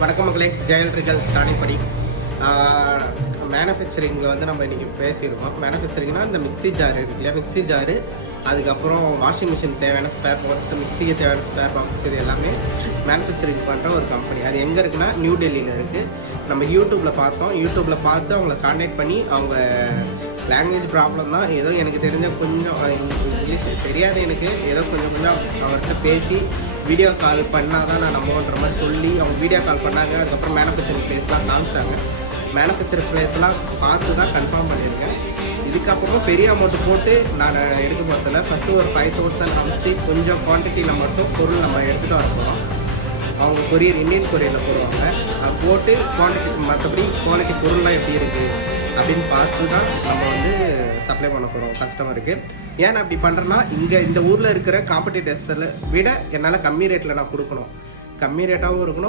வணக்கம் மக்களே, ஜெயலலிகள் தானிப்படி மேனுஃபேக்சரிங்கில் வந்து நம்ம இன்றைக்கி பேசிடுவோம். மேனுஃபேக்சரிங்னா இந்த மிக்ஸி ஜார் இருக்கு இல்லையா, மிக்ஸி ஜாரு, அதுக்கப்புறம் வாஷிங் மிஷின் தேவையான ஸ்பேர் பாக்ஸ், மிக்ஸிக்கு தேவையான ஸ்பேர் பாக்ஸ், இது எல்லாமே மேனுஃபேக்சரிங் பண்ணுற ஒரு கம்பெனி. அது எங்கே இருக்குன்னா நியூ டெல்லியில் இருக்குது. நம்ம யூடியூப்பில் பார்த்து அவங்கள கான்டாக்ட் பண்ணி, அவங்க லாங்குவேஜ் ப்ராப்ளம் தான், ஏதோ எனக்கு தெரிஞ்ச கொஞ்சம் இங்கிலீஷ் தெரியாது, எனக்கு ஏதோ கொஞ்சம் அவர்கிட்ட பேசி வீடியோ கால் பண்ணால் தான் நான் நம்புன்ற மாதிரி சொல்லி அவங்க வீடியோ கால் பண்ணாங்க. அதுக்கப்புறம் மேனுஃபேக்சரிங் பிளேஸ்லாம் காமிச்சாங்க. மேனுஃபேக்சரிங் பிளேஸ்லாம் பார்த்து தான் கன்ஃபார்ம் பண்ணியிருக்கேன். இதுக்கப்புறம் பெரிய அமௌண்ட்டு போட்டு நான் எடுக்க போகிறதில்ல. ஃபஸ்ட்டு ஒரு 5000 அமைச்சு கொஞ்சம் குவான்டிட்டியில் மட்டும் பொருள் நம்ம எடுத்துகிட்டு வர போகிறோம். அவங்க கொரியர், இந்தியன் கொரியரில் போடுவாங்க. அது போட்டு குவான்டிட்டி, மற்றபடி குவாலிட்டி பொருள்லாம் எப்படி இருக்குது அப்படின்னு பார்த்து தான் நம்ம வந்து சப்ளை பண்ண போகிறோம் கஸ்டமருக்கு. ஏன் நான் இப்படி பண்ணுறேன்னா, இந்த ஊரில் இருக்கிற காம்படிட்டர்ஸில் விட என்னால் கம்மி ரேட்டில் நான் கொடுக்கணும். கம்மி ரேட்டாகவும் இருக்கணும்,